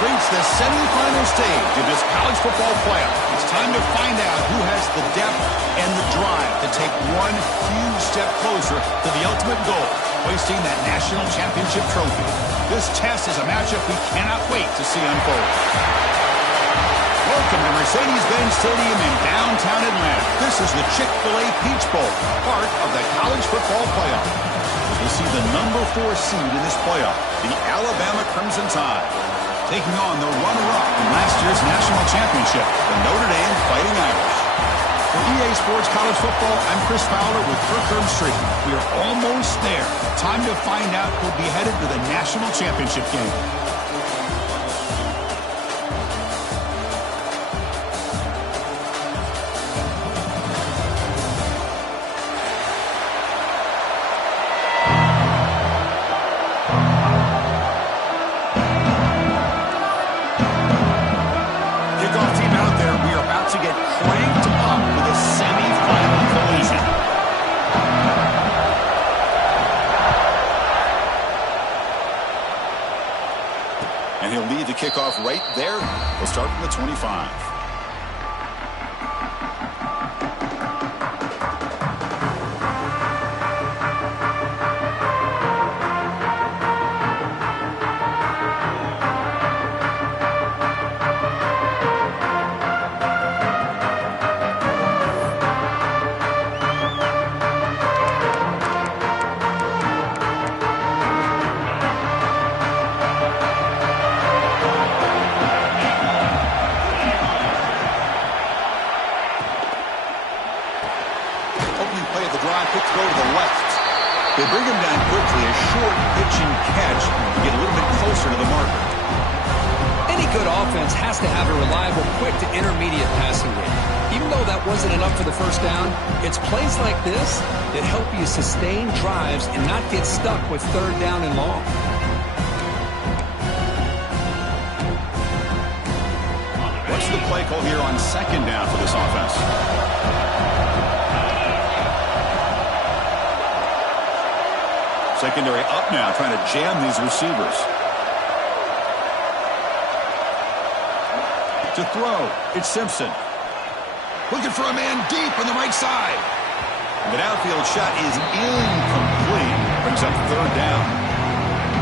reached the semifinal stage of this college football playoff. It's time to find out who has the depth and the drive to take one huge step closer to the ultimate goal, hoisting that national championship trophy. This test is a matchup we cannot wait to see unfold. Welcome to Mercedes-Benz Stadium in downtown Atlanta. This is the Chick-fil-A Peach Bowl, part of the college football playoff. As we see the number 4 seed in this playoff, the Alabama Crimson Tide, taking on the runner-up in last year's national championship, the Notre Dame Fighting Irish. For EA Sports College Football, I'm Chris Fowler with Kirk Herbstreit. We are almost there. Time to find out who'll be headed to the national championship game. And he'll lead the kickoff right there. We'll start from the 25. They bring him down quickly, a short pitch and catch to get a little bit closer to the marker. Any good offense has to have a reliable, quick to intermediate passing game. Even though that wasn't enough for the first down, it's plays like this that help you sustain drives and not get stuck with third down and long. What's the play call here on second down for this offense? Secondary up now, trying to jam these receivers. To throw, it's Simpson. Looking for a man deep on the right side. The downfield shot is incomplete. Brings up third down.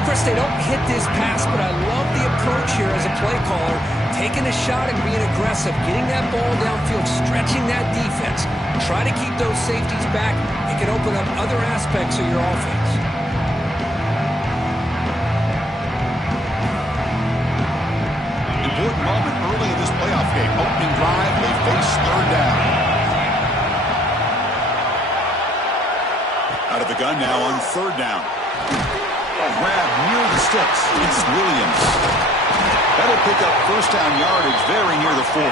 Chris, they don't hit this pass, but I love the approach here as a play caller. Taking a shot and being aggressive, getting that ball downfield, stretching that defense. Try to keep those safeties back. It can open up other aspects of your offense. Important moment early in this playoff game. Opening drive, they face third down. Out of the gun now on third down. Grab near the sticks. It's Williams. That'll pick up first down yardage very near the 40.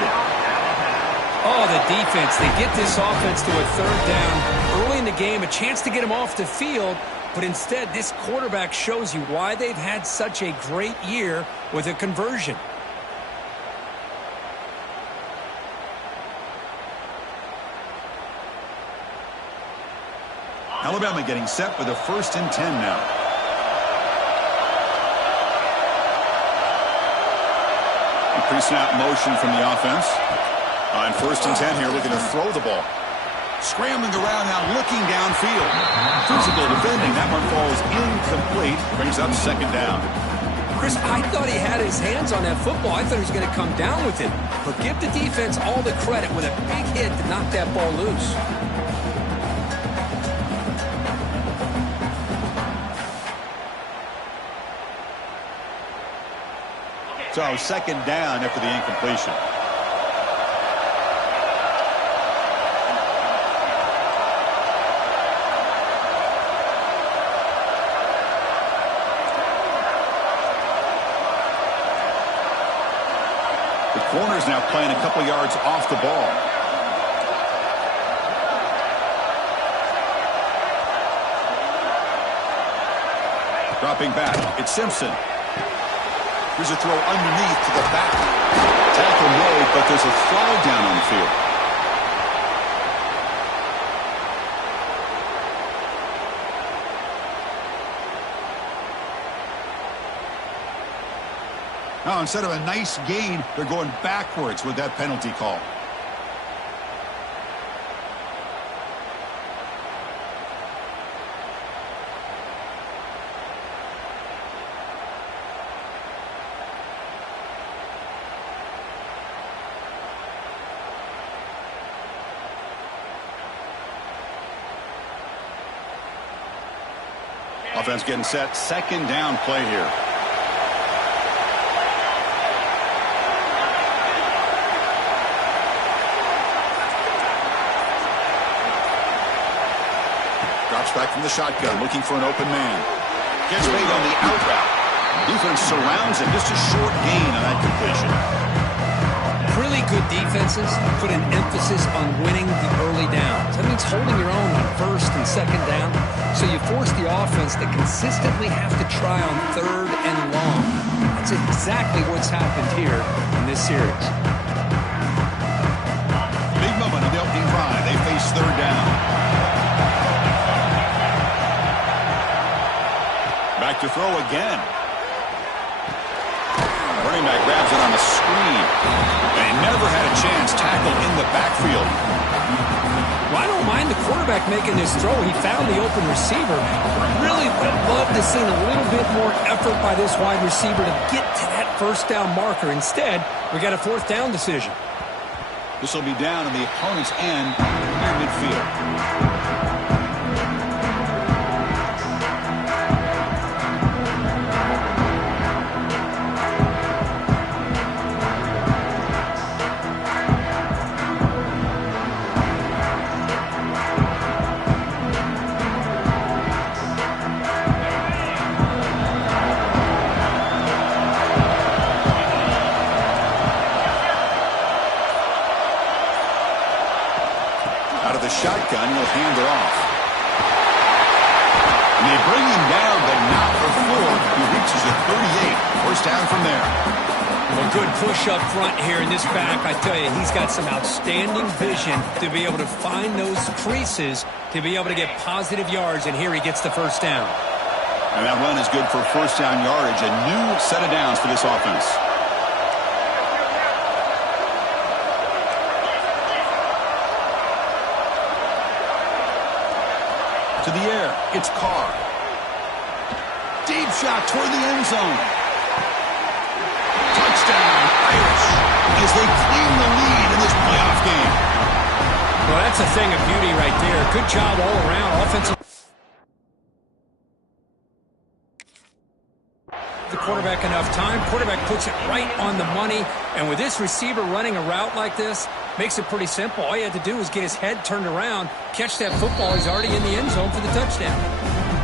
Oh, the defense. They get this offense to a third down. Early in the game, a chance to get him off the field, but instead this quarterback shows you why they've had such a great year with a conversion. Alabama getting set for the 1st and 10 now. Pre-snap motion from the offense. On 1st and 10 here, looking to throw the ball. Scrambling around now, looking downfield. Physical defending. That one falls incomplete. Brings up second down. Chris, I thought he had his hands on that football. I thought he was going to come down with it. But give the defense all the credit with a big hit to knock that ball loose. So second down after the incompletion. The corner's now playing a couple yards off the ball. Dropping back, it's Simpson. Here's a throw underneath to the back. Tackle made, but there's a flag down on the field. Now, instead of a nice gain, they're going backwards with that penalty call. Offense getting set. Second down play here. Drops back from the shotgun, looking for an open man. Gets made on the out route. Defense surrounds him. Just a short gain on that completion. Really good defenses put an emphasis on winning the early downs. That means holding your own on first and second down. So you force the offense to consistently have to try on third and long. That's exactly what's happened here in this series. Big moment of the opening drive. They face third down. Back to throw again. Running back grabs it on the screen. And he never had a chance. Tackle in the backfield. Well, I don't mind the quarterback making this throw. He found the open receiver. Really would love to see a little bit more effort by this wide receiver to get to that first down marker. Instead, we got a fourth down decision. This will be down on the opponent's end near midfield. Shotgun, he'll hand it off. And they bring him down, but not before he reaches the 38. First down from there. A good push up front here in this back. I tell you, he's got some outstanding vision to be able to find those creases, to be able to get positive yards, and here he gets the first down. And that run is good for first down yardage. A new set of downs for this offense. To the air, it's Carr. Deep shot toward the end zone. Touchdown, Irish, as they claim the lead in this playoff game. Well, that's a thing of beauty right there. Good job all around. Offensive. The quarterback enough time. Quarterback puts it right on the money. And with this receiver running a route like this, makes it pretty simple. All you had to do was get his head turned around, catch that football. He's already in the end zone for the touchdown.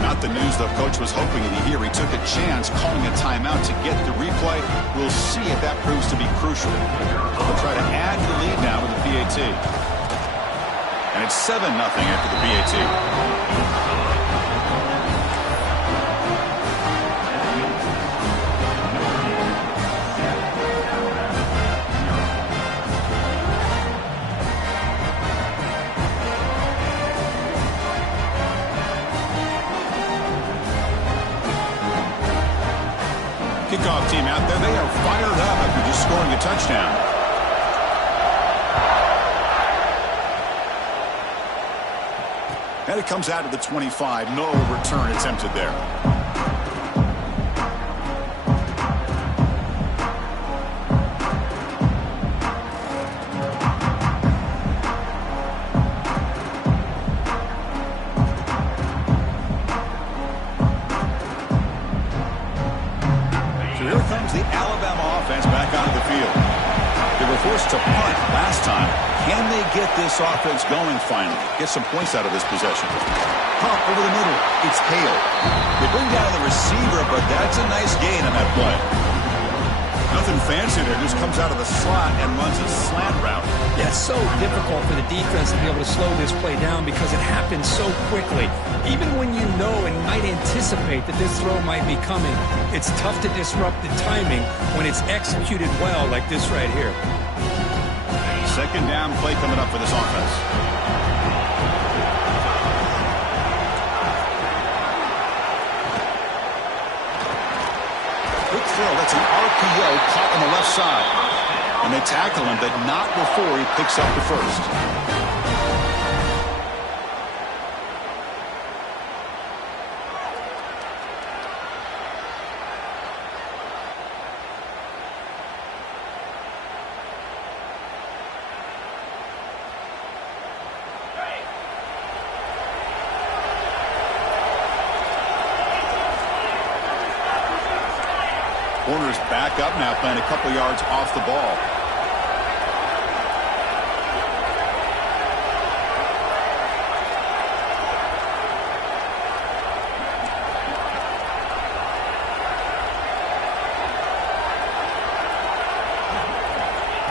Not the news the coach was hoping to hear. He took a chance calling a timeout to get the replay. We'll see if that proves to be crucial. They'll try to add to the lead now with the PAT. And it's 7-0 after the PAT. Kickoff team out there. They are fired up after just scoring a touchdown. And it comes out of the 25. No return attempted there. Forced to punt last time. Can they get this offense going finally? Get some points out of this possession. Pump over the middle. It's Hale. They bring down the receiver, but that's a nice gain on that play. Nothing fancy there. Just comes out of the slot and runs a slant route. Yeah, it's so difficult for the defense to be able to slow this play down because it happens so quickly. Even when you know and might anticipate that this throw might be coming, it's tough to disrupt the timing when it's executed well like this right here. Second down play coming up for this offense. Quick throw. That's an RPO caught on the left side. And they tackle him, but not before he picks up the first. Corner's back up now, playing a couple yards off the ball.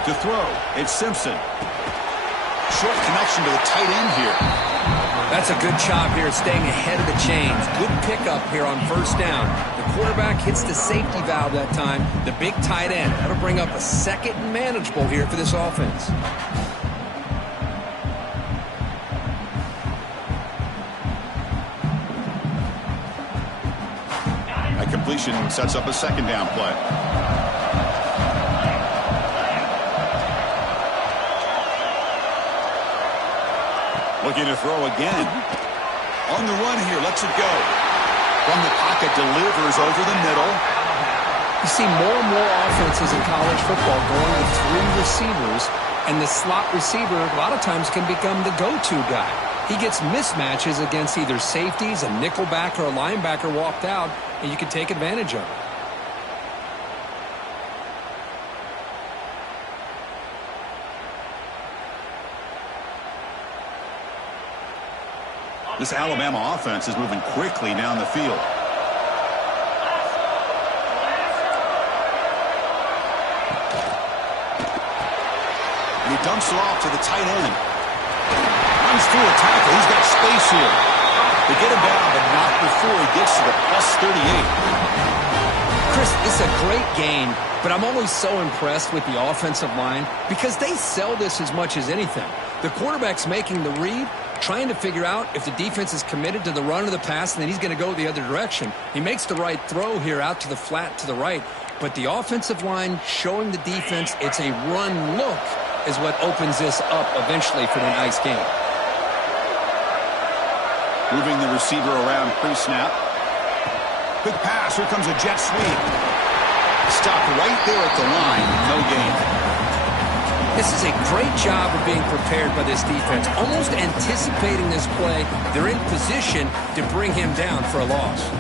To throw, it's Simpson. Short connection to the tight end here. That's a good job here, staying ahead of the chains. Good pickup here on first down. The quarterback hits the safety valve that time. The big tight end. That'll bring up a second and manageable here for this offense. That completion sets up a second down play. Looking to throw again. On the run here, lets it go. From the pocket, delivers over the middle. You see more and more offenses in college football going with three receivers, and the slot receiver a lot of times can become the go-to guy. He gets mismatches against either safeties, a nickelbacker, or a linebacker walked out, and you can take advantage of it. This Alabama offense is moving quickly down the field. And he dumps it off to the tight end. Runs through a tackle. He's got space here. They get him down, but not before he gets to the +38. Chris, it's a great game, but I'm always so impressed with the offensive line because they sell this as much as anything. The quarterback's making the read, trying to figure out if the defense is committed to the run or the pass, and then he's going to go the other direction. He makes the right throw here out to the flat to the right, but the offensive line showing the defense it's a run look is what opens this up eventually for the nice game. Moving the receiver around pre-snap. Quick pass. Here comes a jet sweep. Stopped right there at the line. No gain. This is a great job of being prepared by this defense, almost anticipating this play. They're in position to bring him down for a loss.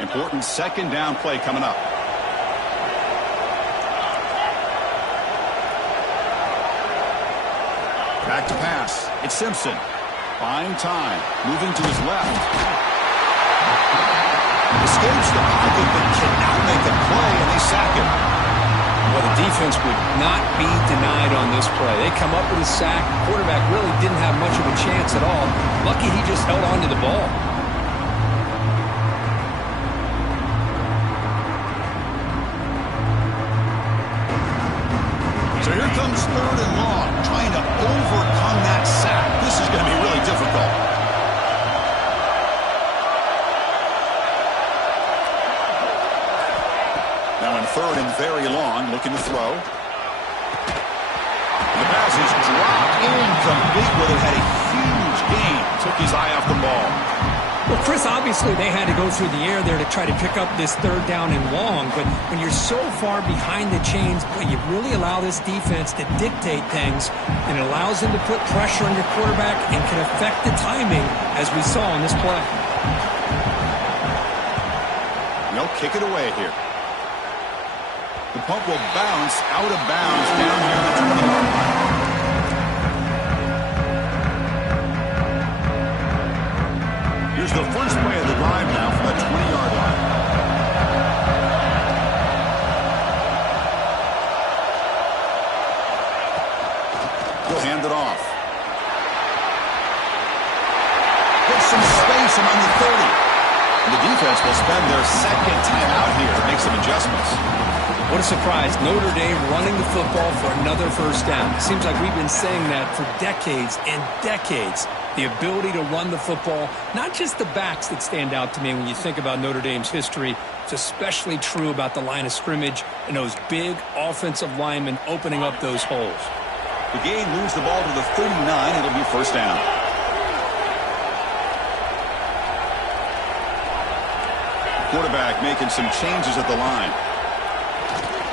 Important second down play coming up. Back to pass. It's Simpson. Buying time. Moving to his left. Escapes the pocket but cannot make a play, and they sack him. Well, the defense would not be denied on this play. They come up with a sack. The quarterback really didn't have much of a chance at all. Lucky he just held on to the ball. So here comes third and long, trying to overcome that sack. This is going to be really difficult. Now in third and very long, looking to throw. The pass is dropped incomplete, where they had a huge gain. Took his eye off the ball. Well, Chris, obviously they had to go through the air there to try to pick up this third down and long, but when you're so far behind the chains, boy, you really allow this defense to dictate things, and it allows them to put pressure on your quarterback and can affect the timing, as we saw in this play. They'll kick it away here. The punt will bounce out of bounds down here in the 20-yard line. Here's the first play of the drive now from the 20-yard line. He'll hand it off. Gets some space among the 30. And the defense will spend their second timeout here to make some adjustments. What a surprise. Notre Dame running the football for another first down. It seems like we've been saying that for decades and decades. The ability to run the football, not just the backs that stand out to me when you think about Notre Dame's history. It's especially true about the line of scrimmage and those big offensive linemen opening up those holes. The game moves the ball to the 39. It'll be first down. Quarterback making some changes at the line.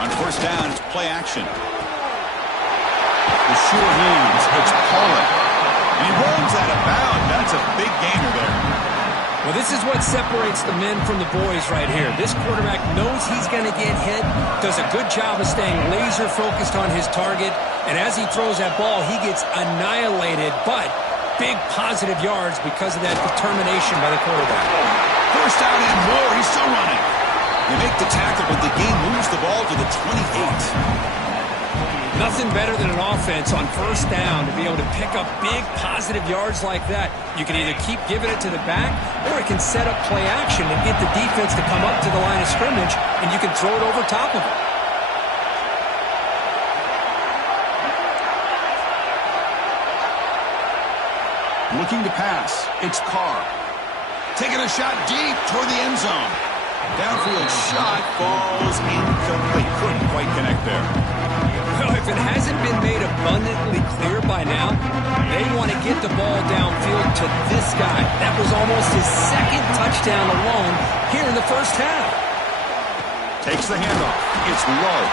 On first down, it's play action. The sure hands. It's Pollard. And he runs out of bounds. That's a big gainer there. Well, this is what separates the men from the boys right here. This quarterback knows he's going to get hit, does a good job of staying laser focused on his target, and as he throws that ball, he gets annihilated, but big positive yards because of that determination by the quarterback. First down and more. He's still running. They make the tackle, but the game moves the ball to the 28. Nothing better than an offense on first down to be able to pick up big positive yards like that. You can either keep giving it to the back, or it can set up play action and get the defense to come up to the line of scrimmage, and you can throw it over top of it. Looking to pass. It's Carr. Taking a shot deep toward the end zone. Downfield shot falls incomplete. Couldn't quite connect there. Well, if it hasn't been made abundantly clear by now, they want to get the ball downfield to this guy. That was almost his second touchdown alone here in the first half. Takes the handoff. It's low.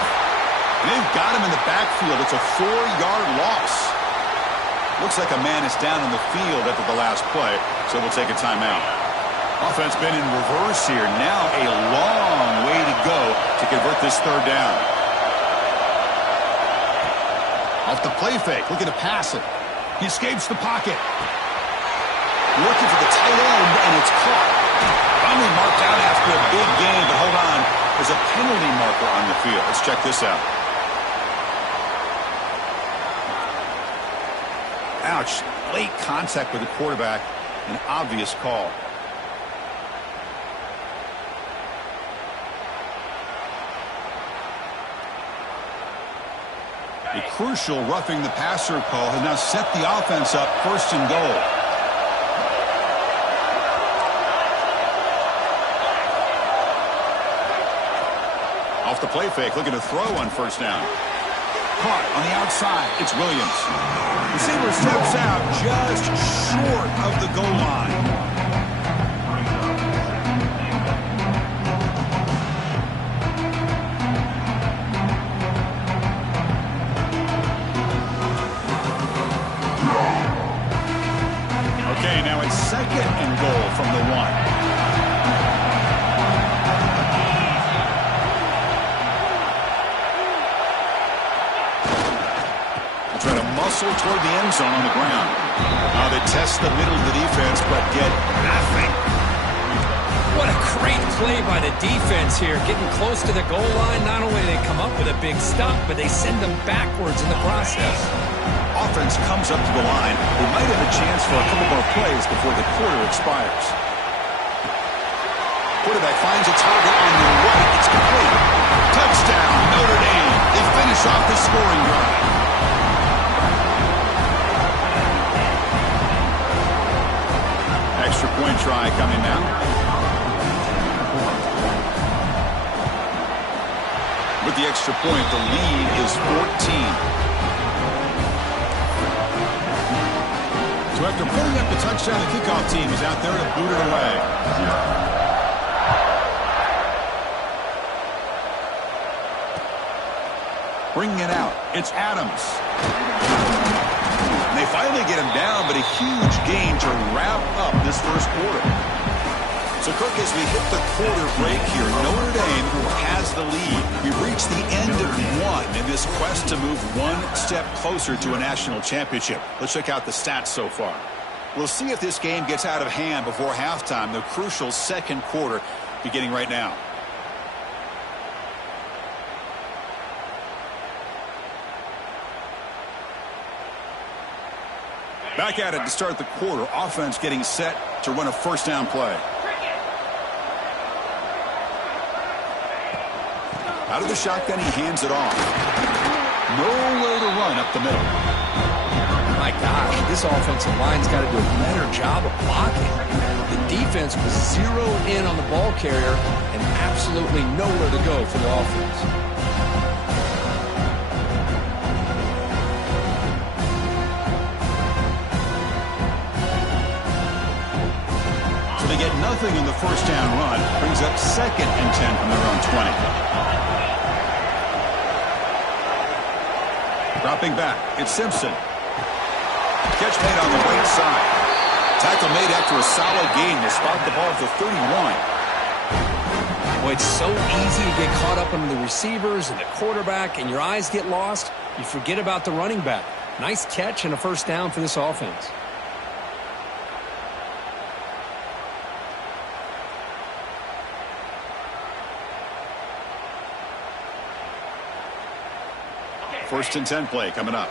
And they've got him in the backfield. It's a 4-yard loss. Looks like a man is down on the field after the last play, so we'll take a timeout. Offense been in reverse here. Now a long way to go to convert this third down. Off the play fake, looking to pass it. He escapes the pocket. Looking for the tight end, and it's caught. Finally marked out after a big gain, but hold on. There's a penalty marker on the field. Let's check this out. Ouch. Late contact with the quarterback. An obvious call. A crucial roughing the passer call has now set the offense up first and goal. Off the play fake, looking to throw on first down. Caught on the outside. It's Williams. Receiver steps out just short of the goal line. Okay, now it's second and goal from the 1. Try to muscle toward the end zone on the ground. Now they test the middle of the defense, but get nothing. What a great play by the defense here. Getting close to the goal line, not only do they come up with a big stop, but they send them backwards in the process. Offense comes up to the line. They might have a chance for a couple more plays before the quarter expires. Quarterback finds a target on the right. It's complete. Touchdown, Notre Dame. They finish off the scoring drive. Extra point try coming now. With the extra point, the lead is 14. So after putting up the touchdown, the kickoff team is out there to boot it away. Bringing it out, it's Adams. And they finally get him down, but a huge gain to wrap up this first quarter. So, Kirk, as we hit the quarter break here, Notre Dame has the lead. We've reached the end of one in this quest to move one step closer to a national championship. Let's check out the stats so far. We'll see if this game gets out of hand before halftime, the crucial second quarter beginning right now. Back at it to start the quarter. Offense getting set to run a first down play. Out of the shotgun, he hands it off. Nowhere to run up the middle. My gosh, this offensive line's got to do a better job of blocking. The defense was zeroed in on the ball carrier and absolutely nowhere to go for the offense. So they get nothing on the first down run. Brings up 2nd and 10 from their own 20. Dropping back, it's Simpson. Catch made on the right side. Tackle made after a solid gain to spot the ball at the 31. Boy, it's so easy to get caught up on the receivers and the quarterback, and your eyes get lost. You forget about the running back. Nice catch and a first down for this offense. First and 10 play coming up.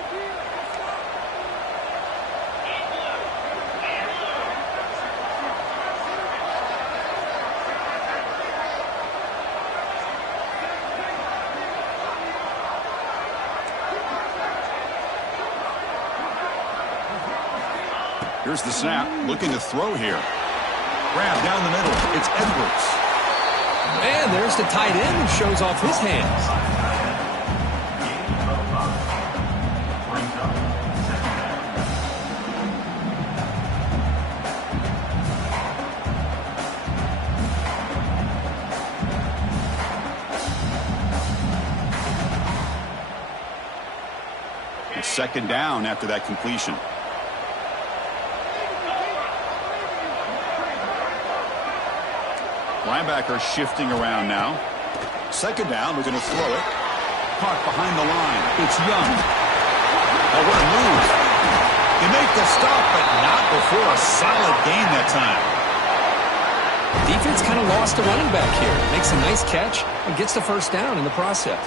Here's the snap. Looking to throw here. Grab down the middle. It's Edwards. And there's the tight end who shows off his hands. It's 2nd down after that completion. Linebacker shifting around now. 2nd down, we're going to throw it. Caught behind the line. It's Young. Oh, what a move. They make the stop, but not before a solid gain that time. Defense kind of lost the running back here. Makes a nice catch and gets the first down in the process.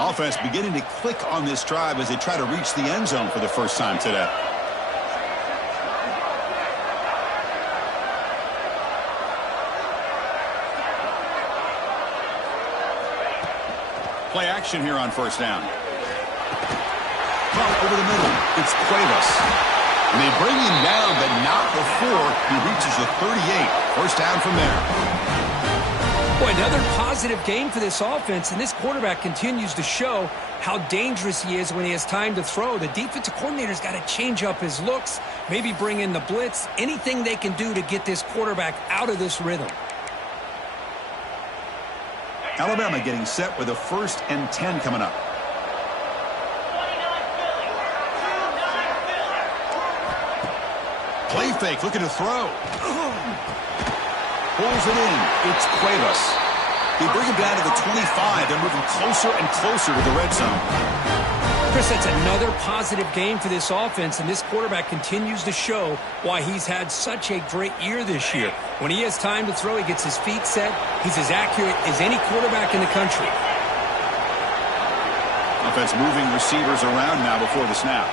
Offense beginning to click on this drive as they try to reach the end zone for the first time today. Play action here on first down. Ball over the middle. It's Cuevas. And they bring him down, but not before he reaches the 38. First down from there. Boy, another positive game for this offense, and this quarterback continues to show how dangerous he is when he has time to throw. The defensive coordinator's got to change up his looks, maybe bring in the blitz, anything they can do to get this quarterback out of this rhythm. Alabama getting set with a 1st and 10 coming up. Play fake, looking to throw. Pulls it in. It's Cuevas. They bring him down to the 25. They're moving closer and closer to the red zone. Chris, that's another positive game for this offense, and this quarterback continues to show why he's had such a great year this year. When he has time to throw, he gets his feet set. He's as accurate as any quarterback in the country. Offense moving receivers around now before the snap.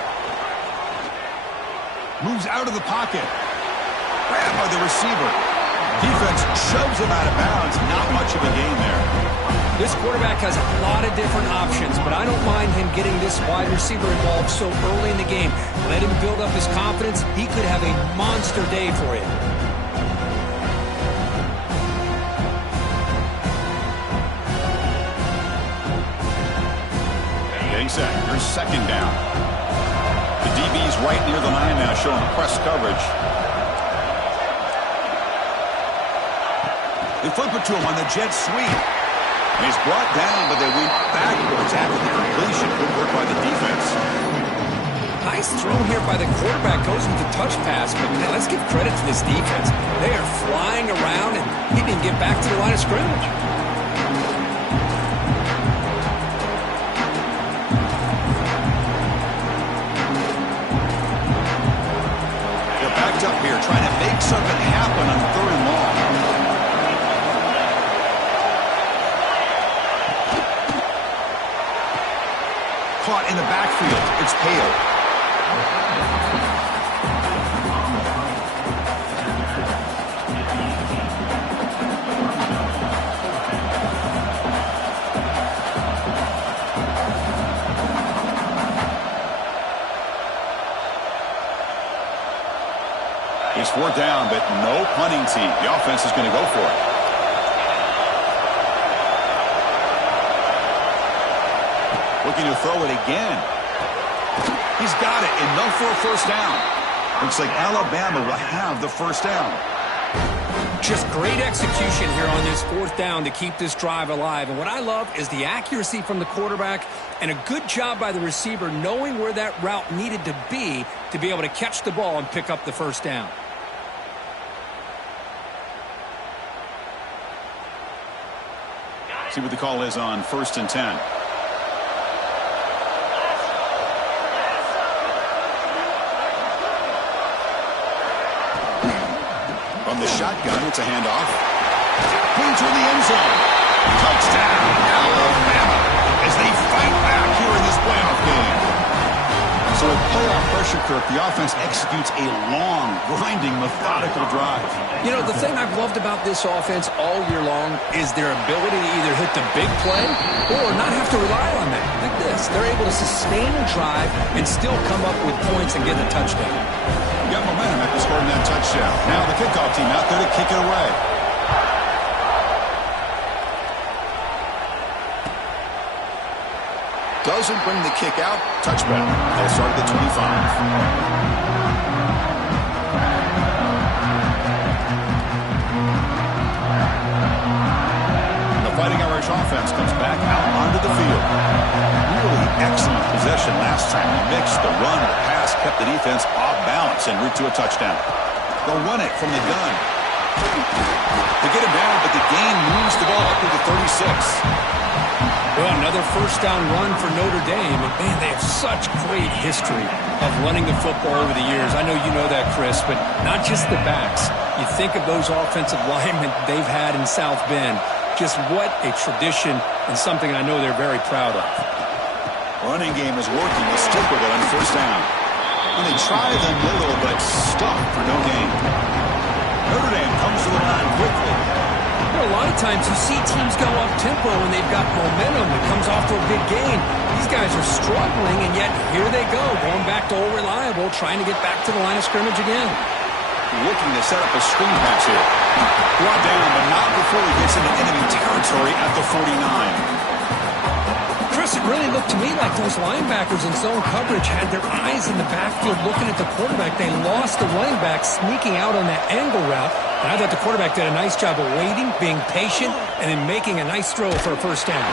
Moves out of the pocket. Grabbed by the receiver. Defense shoves him out of bounds. Not much of a gain there. This quarterback has a lot of different options, but I don't mind him getting this wide receiver involved so early in the game. Let him build up his confidence. He could have a monster day for him. Getting set. Here's 2nd down. The DB's right near the line now, showing press coverage. They flip it to him on the jet sweep. And he's brought down, but they went backwards after the completion. Good work by the defense. Nice throw here by the quarterback. Goes with the touch pass, but man, let's give credit to this defense. They are flying around, and he didn't get back to the line of scrimmage. They're backed up here, trying to make something happen on 3rd and long. 2 backfield. It's Hale. It's 4th down, but no punting team. The offense is going to go for it. Looking to throw it again. He's got it. Enough for a 1st down. Looks like Alabama will have the 1st down. Just great execution here on this 4th down to keep this drive alive. And what I love is the accuracy from the quarterback and a good job by the receiver knowing where that route needed to be able to catch the ball and pick up the 1st down. See what the call is on 1st and 10. From the shotgun, it's a handoff. Into the end zone. Touchdown, Alabama, as they fight back here in this playoff game. So with playoff pressure, Kirk, the offense executes a long, grinding, methodical drive. You know, the thing I've loved about this offense all year long is their ability to either hit the big play or not have to rely on that. Like this. They're able to sustain a drive and still come up with points and get the touchdown. Got momentum after scoring that touchdown. Now the kickoff team out there to kick it away. Doesn't bring the kick out. Touchback. They'll start at the 25. The Fighting Irish offense comes back out onto the field. Really excellent possession last time. They mixed the run, the pass, kept the defense off balance en route to a touchdown. They'll run it from the gun. They get him down, but the gain moves the ball up to the 36. Well, another 1st down run for Notre Dame. And, man, they have such great history of running the football over the years. I know you know that, Chris, but not just the backs. You think of those offensive linemen they've had in South Bend. Just what a tradition and something I know they're very proud of. Running game is working. They stick with it on 1st down. And they try the middle, but stop for no gain. Notre Dame comes to the line quickly. A lot of times you see teams go up-tempo when they've got momentum. It comes off to a big gain. These guys are struggling, and yet here they go, going back to old reliable, trying to get back to the line of scrimmage again. Looking to set up a screen pass here. Brought down, but not before he gets into enemy territory at the 49. Chris, it really looked to me like those linebackers in zone coverage had their eyes in the backfield looking at the quarterback. They lost the running back sneaking out on that angle route. And I thought the quarterback did a nice job of waiting, being patient, and then making a nice throw for a 1st down.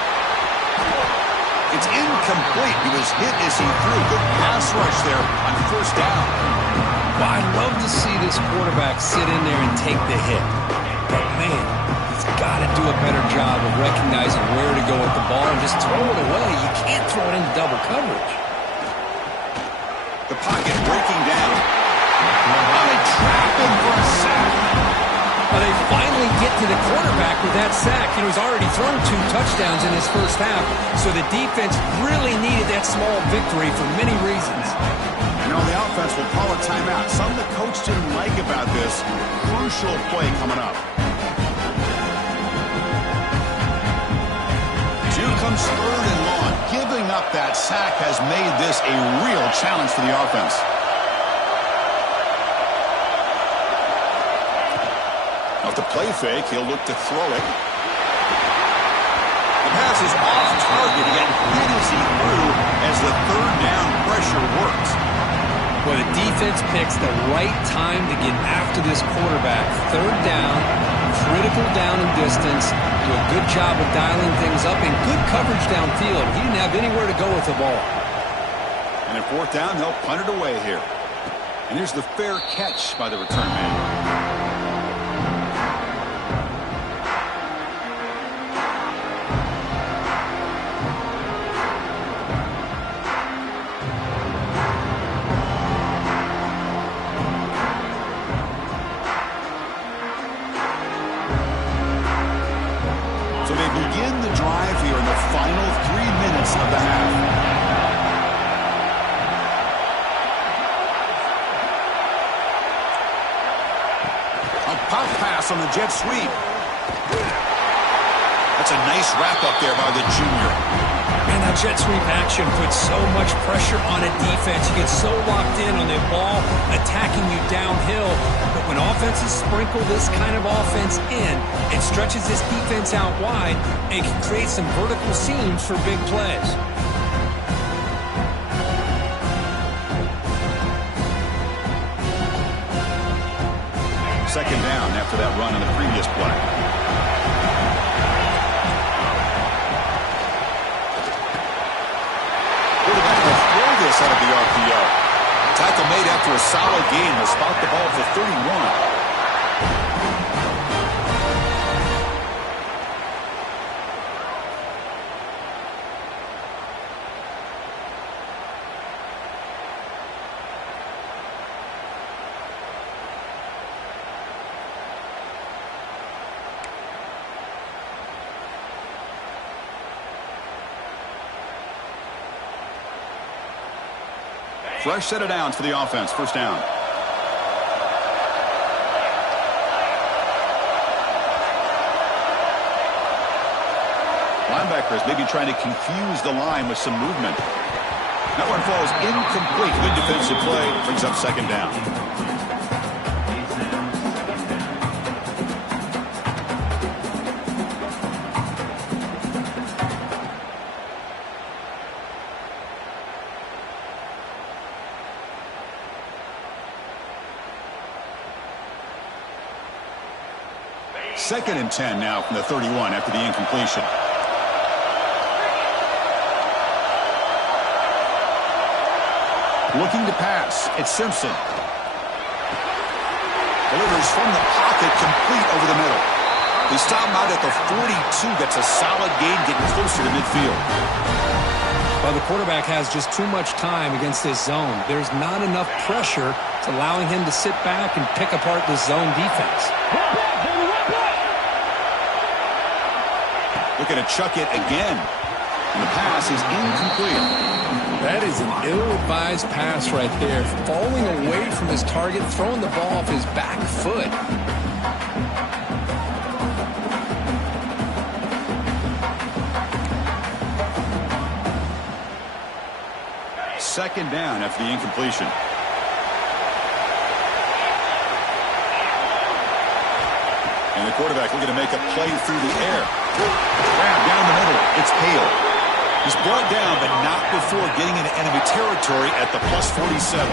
It's incomplete. He was hit as he threw. Good pass rush there on 1st down. Well, I'd love to see this quarterback sit in there and take the hit. But, man, he's got to do a better job of recognizing where to go with the ball and just throw it away. You can't throw it into double coverage. The pocket breaking down. Oh, they trap him for a sack. Well, they finally get to the quarterback with that sack. He's already thrown 2 touchdowns in his 1st half, so the defense really needed that small victory for many reasons. You know, the offense will call a timeout. Something the coach didn't like about this crucial play coming up. 2 comes 3rd and long. Giving up that sack has made this a real challenge for the offense. Off the play fake, he'll look to throw it. The pass is off target, yet hit as he threw as the 3rd down pressure works. Well, the defense picks the right time to get after this quarterback. 3rd down, critical down in distance, do a good job of dialing things up, and good coverage downfield. He didn't have anywhere to go with the ball. And at 4th down, they'll punt it away here. And here's the fair catch by the return man. So they begin the drive here in the final 3 minutes of the half. Pop pass on the jet sweep. That's a nice wrap-up there by the junior. Man, that jet sweep action puts so much pressure on a defense. You get so locked in on the ball attacking you downhill. But when offenses sprinkle this kind of offense in, it stretches this defense out wide and can create some vertical seams for big plays. Second down after that run on the previous play. Quarterback will throw this out of the RPO. Tackle made after a solid gain. Will spot the ball for 31. Fresh set of downs for the offense. First down. Linebackers maybe trying to confuse the line with some movement. That one falls incomplete. Good defensive play. Brings up second down. Second and 10 now from the 31 after the incompletion. Looking to pass. It's Simpson. Delivers from the pocket, complete over the middle. They stop him out at the 42. That's a solid gain, getting closer to midfield. Well, the quarterback has just too much time against this zone. There's not enough pressure to allowing him to sit back and pick apart this zone defense. Looking to chuck it again. And the pass is incomplete. That is an ill-advised pass right there. Falling away from his target, throwing the ball off his back foot. Second down after the incompletion. And the quarterback looking to make a play through the air. Grab down the middle. It's Hale. He's brought down, but not before getting into enemy territory at the plus 47.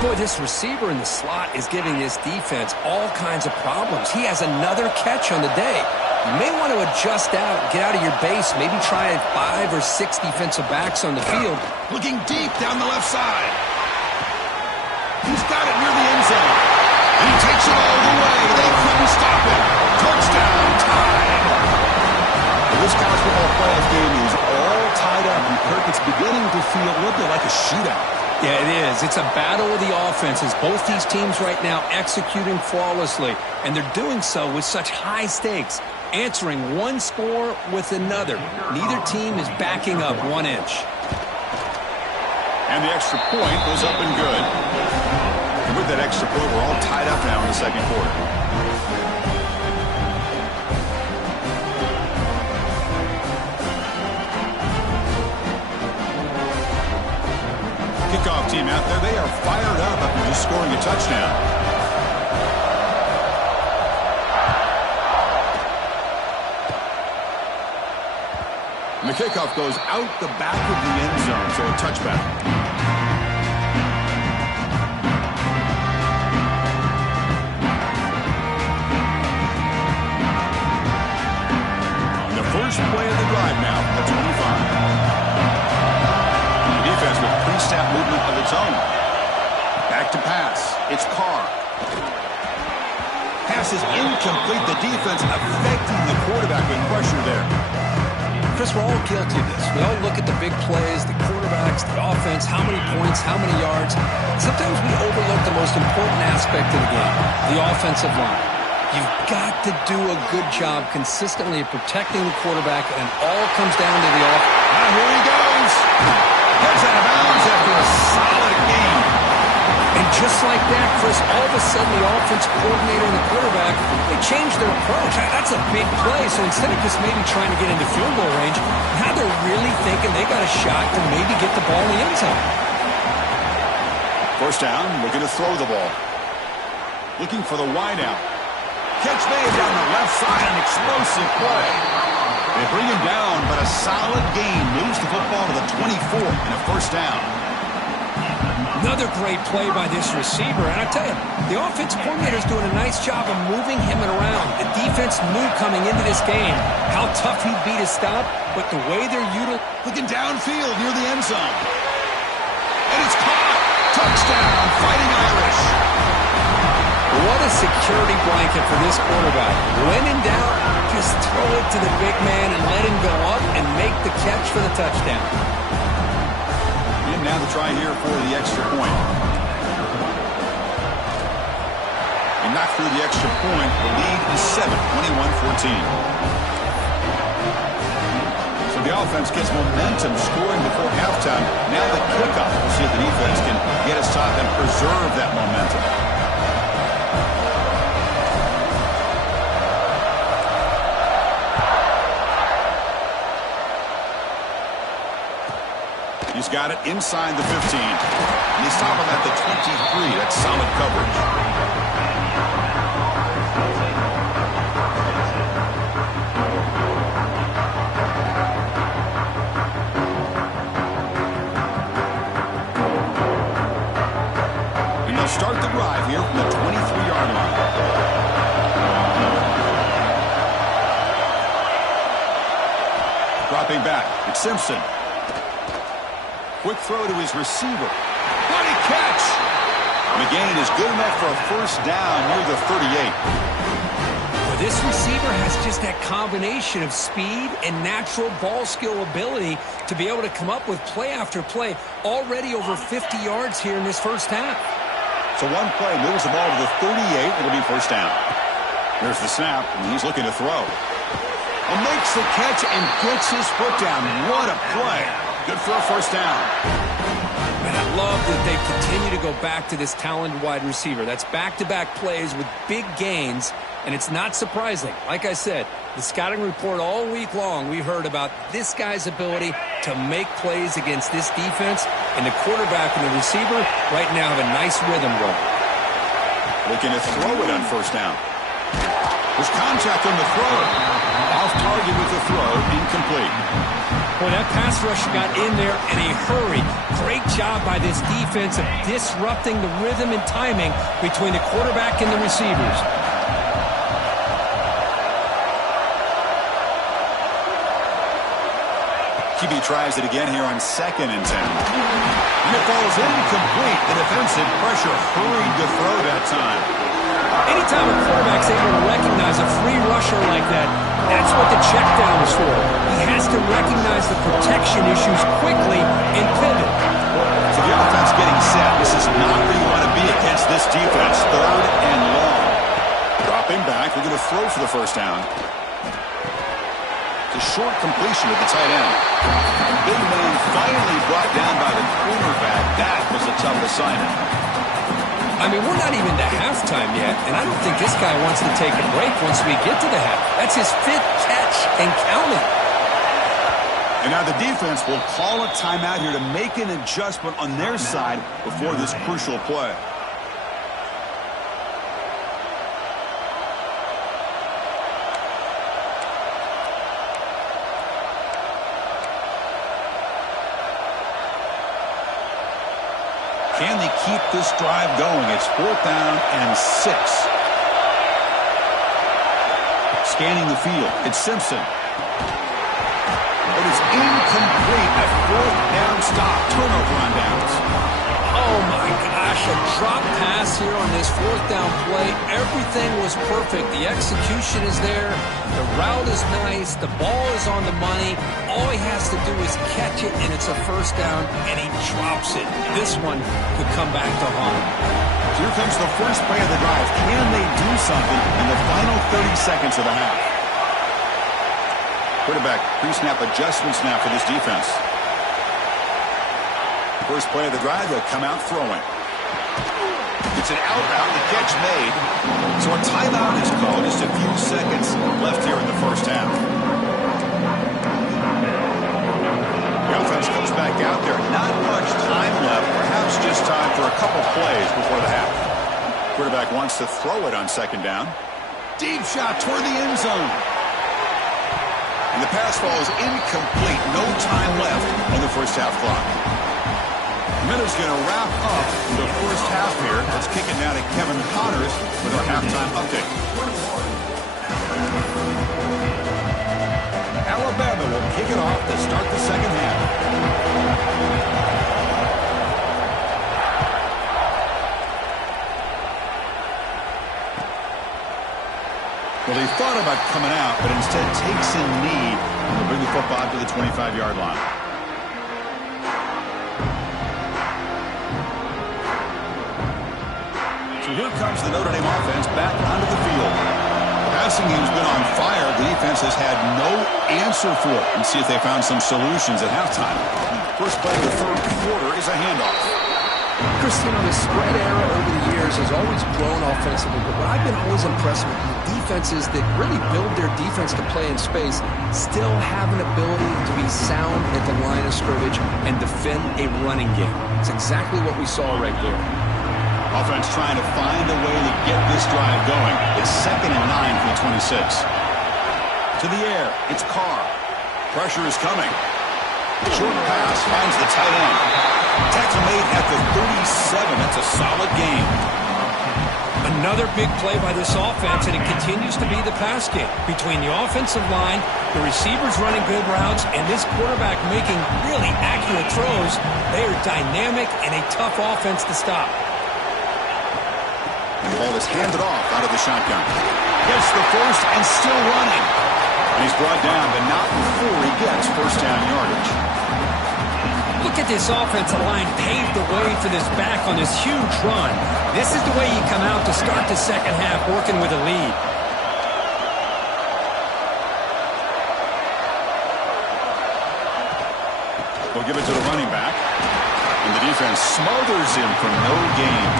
Boy, this receiver in the slot is giving this defense all kinds of problems. He has another catch on the day. You may want to adjust out, get out of your base, maybe try 5 or 6 defensive backs on the field. Looking deep down the left side. He's got it near the end zone. And he takes it all the way. They couldn't stop it. Touchdown, tied. This college football playoff game is all tied up, and Kirk, it's beginning to feel a little bit like a shootout. Yeah, it is. It's a battle of the offenses. Both these teams right now executing flawlessly, and they're doing so with such high stakes, answering one score with another. Neither team is backing up 1 inch. And the extra point goes up and good. And with that extra point, we're all tied up now in the second quarter. Kickoff team out there, they are fired up after just scoring a touchdown. And the kickoff goes out the back of the end zone, so a touchback. The first play of the drive now, the 25. Defense with pre-snap movement of its own. Back to pass. It's Carr. Pass is incomplete. The defense affecting the quarterback with pressure there. Chris, we're all guilty of this. We all look at the big plays, the quarterbacks, the offense, how many points, how many yards. Sometimes we overlook the most important aspect of the game, the offensive line. You've got to do a good job consistently of protecting the quarterback, and it all comes down to the offense. And here he goes. Heads out of bounds after a solid game. And just like that, Chris, all of a sudden the offense coordinator and the quarterback, they changed their approach. That's a big play. So instead of just maybe trying to get into field goal range, now they're really thinking they got a shot to maybe get the ball in the end zone. First down, looking to throw the ball. Looking for the wide out. Catch made down the left side, an explosive play. They bring him down, but a solid gain moves the football to the 24 and a first down. Another great play by this receiver. And I tell you, the offense coordinator is doing a nice job of moving him around. The defense knew coming into this game how tough he'd be to stop, but the way they're looking downfield near the end zone. And it's caught. Touchdown, Fighting Irish. What a security blanket for this quarterback. When in doubt, just throw it to the big man and let him go up and make the catch for the touchdown. And now the try here for the extra point. And knocked through the extra point. The lead is 7, 21-14. So the offense gets momentum scoring before halftime. Now the kickoff. We'll see if the defense can get a stop and preserve that momentum. He's got it inside the 15. And they stop him at the 23. That's solid coverage. And they'll start the drive here from the 23-yard line. Dropping back, it's Simpson. Quick throw to his receiver. What a catch! McGain is good enough for a first down near the 38. Well, this receiver has just that combination of speed and natural ball skill ability to be able to come up with play after play. Already over 50 yards here in this first half. So one play moves the ball to the 38. It'll be first down. There's the snap, and he's looking to throw. And makes the catch and gets his foot down. What a play. Good for a first down. And I love that they continue to go back to this talented wide receiver. That's back-to-back plays with big gains, and it's not surprising. Like I said, the scouting report all week long, we heard about this guy's ability to make plays against this defense, and the quarterback and the receiver right now have a nice rhythm going. Looking to throw it on first down. There's contact on the throw. Off target with the throw, incomplete. Boy, that pass rush got in there in a hurry. Great job by this defense of disrupting the rhythm and timing between the quarterback and the receivers. QB tries it again here on 2nd and 10. And it falls incomplete. The defensive pressure hurried to throw that time. Anytime a quarterback's able to recognize a free rusher like that, that's what the check down is for. He has to recognize the protection issues quickly and pivot. So the offense getting set. This is not where you want to be against this defense. 3rd and long. Dropping back. We're going to throw for the first down. It's a short completion at the tight end. Big man finally brought down by the cornerback. That was a tough assignment. I mean, we're not even to halftime yet, and I don't think this guy wants to take a break once we get to the half. That's his 5th catch and counting. And now the defense will call a timeout here to make an adjustment on their side before this crucial play. Can they keep this drive going? It's 4th down and 6. Scanning the field. It's Simpson. But it's incomplete. A 4th down stop. Turnover on downs. Oh, my gosh. A drop pass here on this 4th down play. Everything was perfect. The execution is there. The route is nice. The ball is on the money. All he has to do is catch it, and it's a first down, and he drops it. This one could come back to haunt him. Here comes the first play of the drive. Can they do something in the final 30 seconds of the half? Quarterback pre-snap adjustments now for this defense. First play of the drive, they'll come out throwing. It's an out route, the catch made. So a timeout is called. Just a few seconds left here in the first half. The offense comes back out there. Not much time left. Perhaps just time for a couple plays before the half. Quarterback wants to throw it on second down. Deep shot toward the end zone. And the pass falls incomplete. No time left on the first half clock. Minutes going to wrap up the first half here. Let's kick it now to Kevin Connors with our halftime update. Alabama will kick it off to start the second half. Well, he thought about coming out, but instead takes a knee and will bring the football to the 25-yard line. So here comes the Notre Dame offense back onto the field. The passing game's been on fire. The defense has had no answer for it. And see if they found some solutions at halftime. First play of the third quarter is a handoff. Chris, you know, the spread era over the years has always grown offensively, but what I've been always impressed with the defenses that really build their defense to play in space still have an ability to be sound at the line of scrimmage and defend a running game. It's exactly what we saw right there. Offense trying to find a way to get this drive going. It's 2nd and 9 from the 26. To the air, it's Carr. Pressure is coming. Short pass finds the tight end. Tackle made at the 37. That's a solid gain. Another big play by this offense, and it continues to be the pass game. Between the offensive line, the receivers running good routes, and this quarterback making really accurate throws, they are dynamic and a tough offense to stop. The ball is handed off out of the shotgun. Gets the first and still running. And he's brought down, but not before he gets first down yardage. Look at this offensive line paved the way for this back on this huge run. This is the way you come out to start the second half working with a lead. We'll give it to the running back. And the defense smothers him for no gain.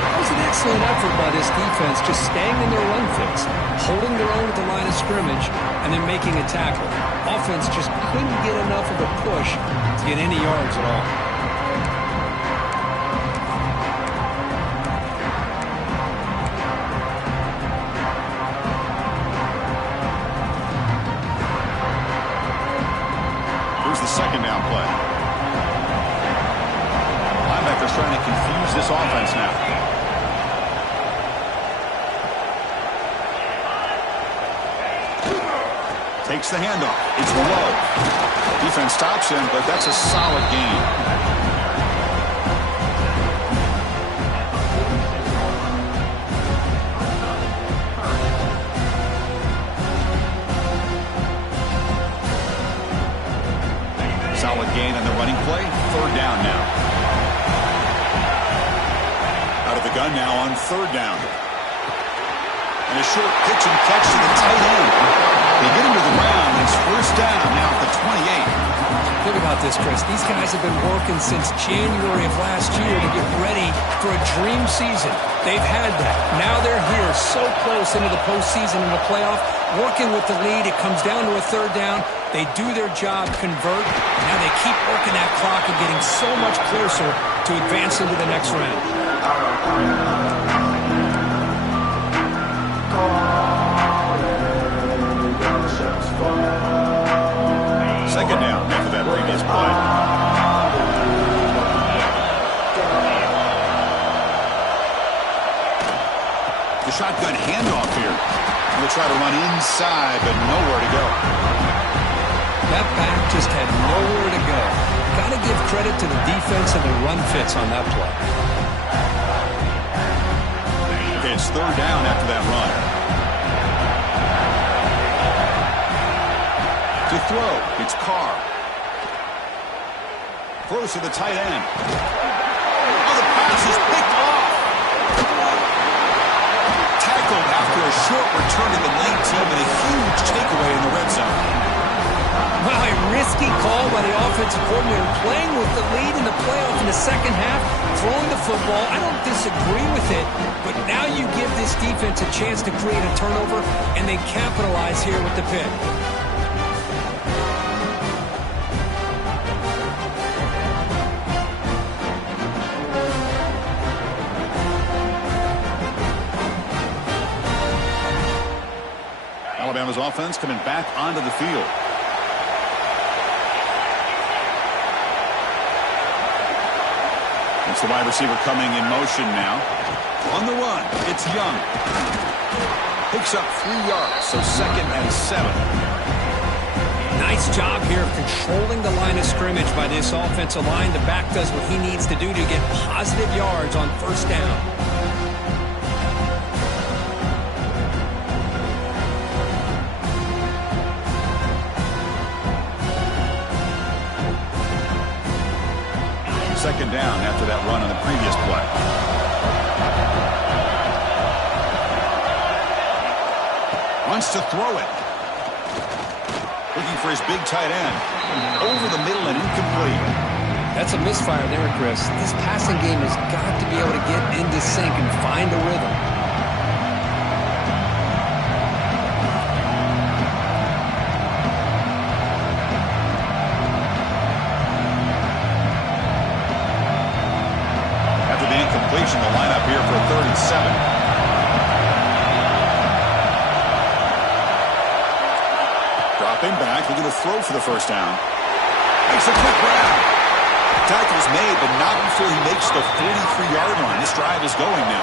That was an excellent effort by this defense, just staying in their run fits, holding their own at the line of scrimmage, and then making a tackle. Offense just couldn't get enough of a push to get any yards at all. Here's the second down play. Linebackers trying to confuse this offense now. Takes the handoff. It's low. Defense stops him, but that's a solid gain. Solid gain on the running play. Third down now. Out of the gun now on third down. And a short pitch and catch to the tight end. They get him to the ground, and it's first down now at the 28. Think about this, Chris. These guys have been working since January of last year to get ready for a dream season. They've had that. Now they're here so close into the postseason and the playoff, working with the lead. It comes down to a third down. They do their job, convert. Now they keep working that clock and getting so much closer to advance into the next round. Second down after that previous play. The shotgun handoff here. We'll try to run inside, but nowhere to go. That back just had nowhere to go. Got to give credit to the defense and the run fits on that play. Okay, it's third down after that run. To throw, it's Carr. Throws to the tight end. Oh, the pass is picked off. Tackled after a short return to the 19 and a huge takeaway in the red zone. Well, a risky call by the offensive coordinator, playing with the lead in the playoff in the second half, throwing the football. I don't disagree with it, but now you give this defense a chance to create a turnover, and they capitalize here with the pick. Alabama's offense coming back onto the field. It's the wide receiver coming in motion now. On the run, it's Young. Picks up 3 yards, so 2nd and 7. Nice job here of controlling the line of scrimmage by this offensive line. The back does what he needs to do to get positive yards on first down. Second down after that run on the previous play. Wants to throw it. Looking for his big tight end. Over the middle and incomplete. That's a misfire there, Chris. This passing game has got to be able to get into sync and find a rhythm. The lineup here for a 3rd and 7. Dropping back, looking to throw for the first down. Makes a quick grab. Tackle's made, but not before he makes the 43-yard line. This drive is going now.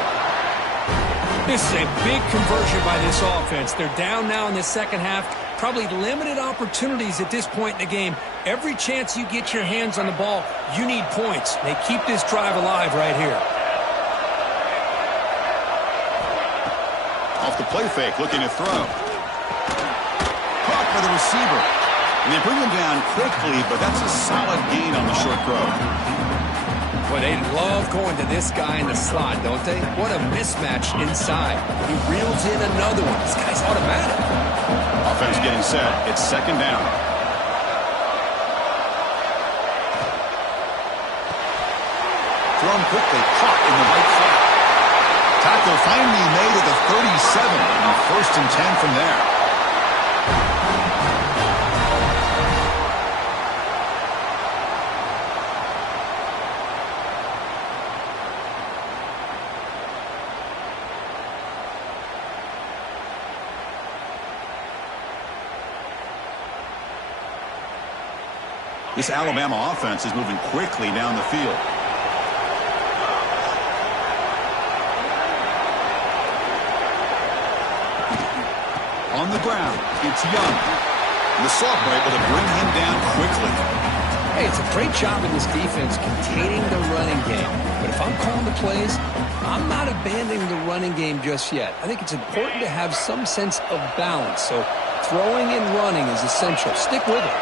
This is a big conversion by this offense. They're down now in the second half. Probably limited opportunities at this point in the game. Every chance you get your hands on the ball, you need points. They keep this drive alive right here. Off the play fake, looking to throw. Caught by the receiver. And they bring him down quickly, but that's a solid gain on the short throw. Boy, they love going to this guy in the slot, don't they? What a mismatch inside. He reels in another one. This guy's automatic. Offense getting set. It's 2nd down. Thrown quickly, caught in the right flat. Tackle finally made at the 37, and 1st and 10 from there. This Alabama offense is moving quickly down the field. On the ground, it's Young. And the sophomore able to bring him down quickly. Hey, it's a great job in this defense containing the running game. But if I'm calling the plays, I'm not abandoning the running game just yet. I think it's important to have some sense of balance. So throwing and running is essential. Stick with it.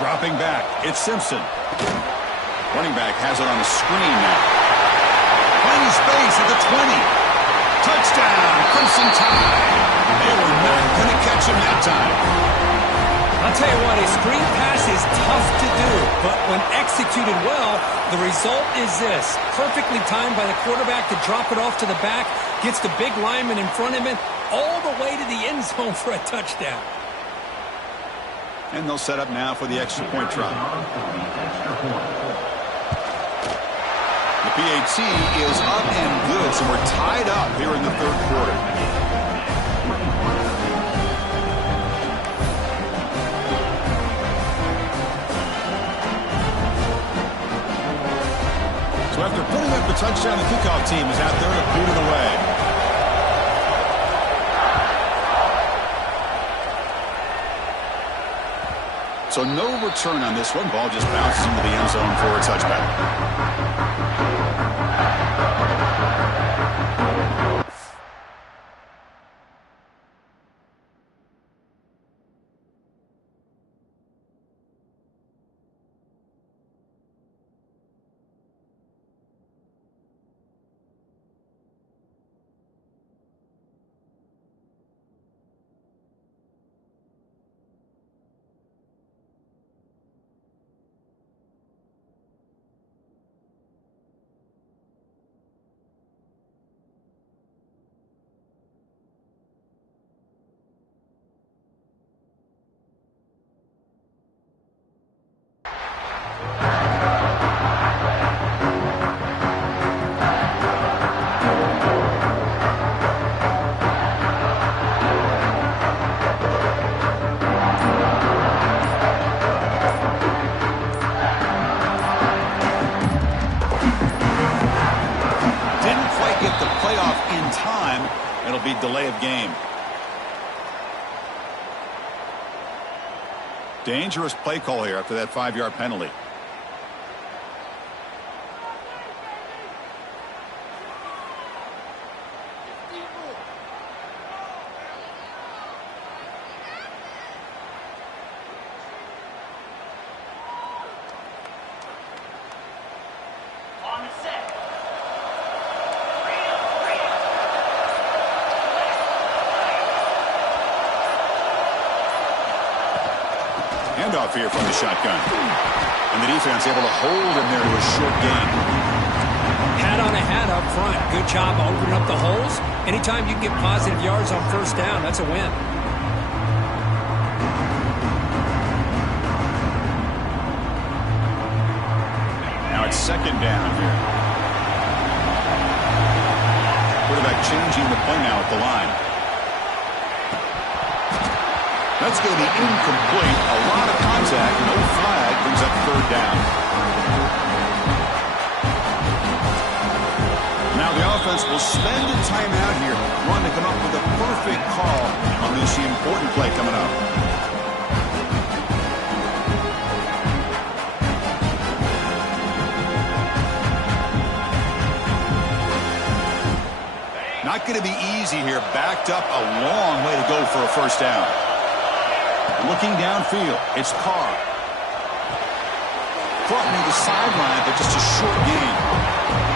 Dropping back, it's Simpson. Running back has it on the screen now. Finding space at the 20. Touchdown, Crimson Tide. They were not going to catch him that time. I'll tell you what, a screen pass is tough to do, but when executed well, the result is this. Perfectly timed by the quarterback to drop it off to the back, gets the big lineman in front of him, all the way to the end zone for a touchdown. And they'll set up now for the extra point try. The PAT is up and good, so we're tied up here in the 3rd quarter. So after putting up the touchdown, the kickoff team is out there to boot it away. So no return on this one. Ball just bounces into the end zone for a touchback. It'll be delay of game. Dangerous play call here after that 5-yard penalty. Handoff here from the shotgun. And the defense able to hold him there to a short gain. Hat on a hat up front. Good job opening up the holes. Anytime you get positive yards on first down, that's a win. Now it's second down here. Quarterback changing the play now at the line. That's going to be incomplete. A lot of contact. No flag. Brings up third down. Now the offense will spend a timeout here. Want to come up with a perfect call on this important play coming up. Not going to be easy here. Backed up a long way to go for a first down. Looking downfield, it's Carr. Caught near the sideline, but just a short gain.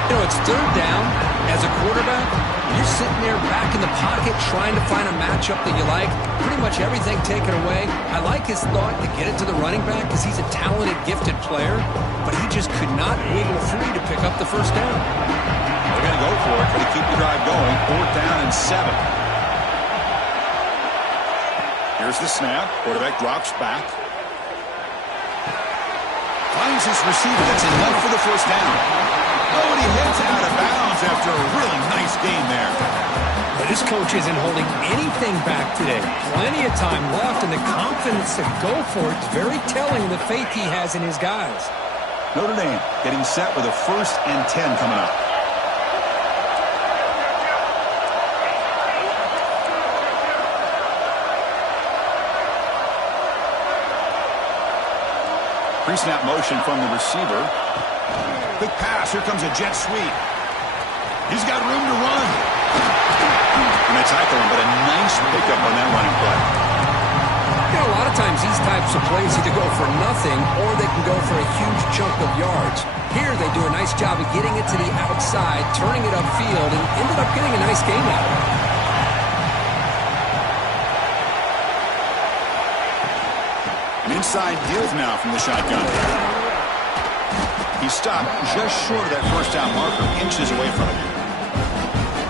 You know, it's third down. As a quarterback, you're sitting there back in the pocket trying to find a matchup that you like. Pretty much everything taken away. I like his thought to get it to the running back because he's a talented, gifted player, but he just could not wiggle free to pick up the first down. They're going to go for it, try to keep the drive going. 4th down and 7. Here's the snap. Quarterback drops back. Finds his receiver. That's enough for the first down. Oh, and he heads out of bounds after a really nice game there. But this coach isn't holding anything back today. Plenty of time left, and the confidence to go for it is very telling of the faith he has in his guys. Notre Dame getting set with a 1st and 10 coming up. Pre-snap motion from the receiver. Quick pass. Here comes a jet sweep. He's got room to run. And they tackle him, but a nice pickup on that running play. You know, a lot of times these types of plays either go for nothing or they can go for a huge chunk of yards. Here they do a nice job of getting it to the outside, turning it upfield, and ended up getting a nice game out of it. Inside deals now from the shotgun. He stopped just short of that first down marker, inches away from it.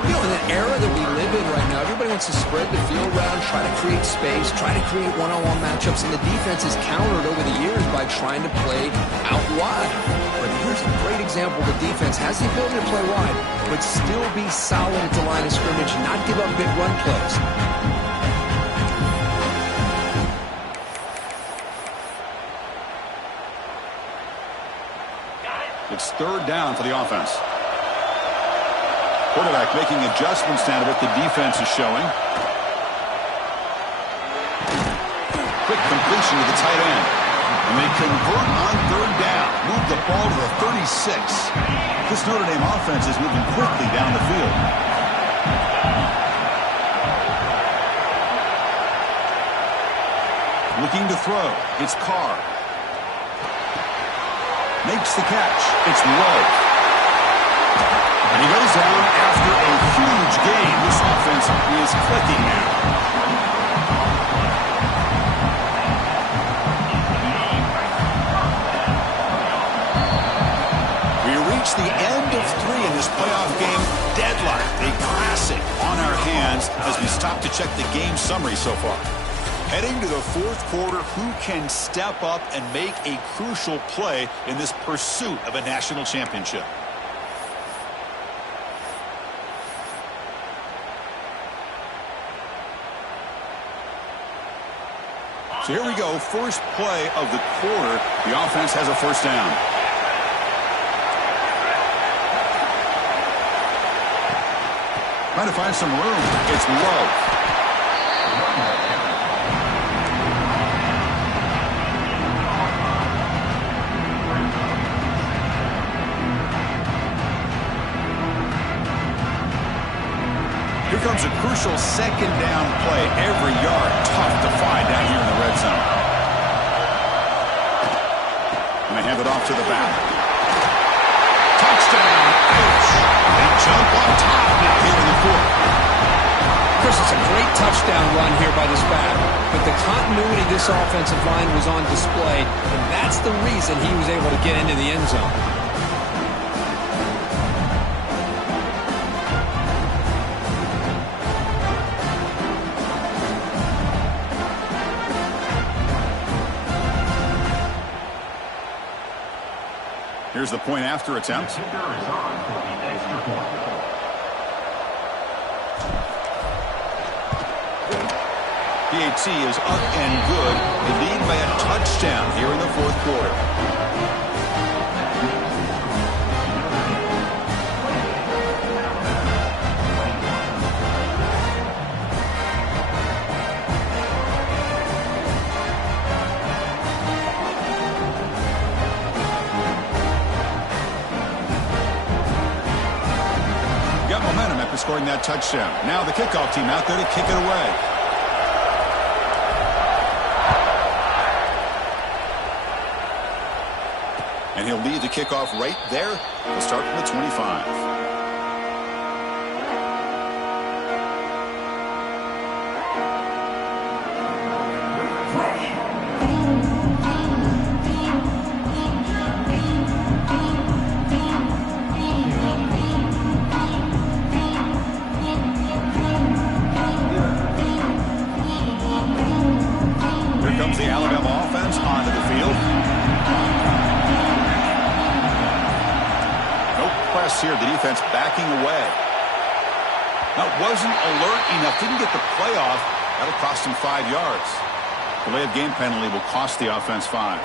You know, in an era that we live in right now, everybody wants to spread the field around, try to create space, try to create one-on-one matchups, and the defense is countered over the years by trying to play out wide. But here's a great example. The defense has the ability to play wide, but still be solid at the line of scrimmage, not give up big run plays. It's 3rd down for the offense. Quarterback making adjustments now to what the defense is showing. Quick completion to the tight end. And they convert on 3rd down. Move the ball to the 36. This Notre Dame offense is moving quickly down the field. Looking to throw. It's Carr. Makes the catch. It's low. And he goes down after a huge gain. This offense is clicking now. We reach the end of 3 in this playoff game. Deadlock, a classic on our hands as we stop to check the game summary so far. Heading to the 4th quarter, who can step up and make a crucial play in this pursuit of a national championship? So here we go, first play of the quarter. The offense has a first down. Trying to find some room. It's low. Here comes a crucial second down play. Every yard tough to find down here in the red zone. And they hand it off to the back. Touchdown. Ouch. They jump on top now here in the fourth. Chris, it's a great touchdown run here by this back, but the continuity of this offensive line was on display, and that's the reason he was able to get into the end zone. Here's the point after attempt. PAT is up and good. They lead by a touchdown here in the fourth quarter. Got momentum after scoring that touchdown. Now the kickoff team out there to kick it away. And he'll lead the kickoff right there. He'll start from the 25. Here comes the Alabama offense onto the field. Here, the defense backing away. Now, wasn't alert enough, didn't get the play off. That'll cost him 5 yards. Delay of game penalty will cost the offense 5.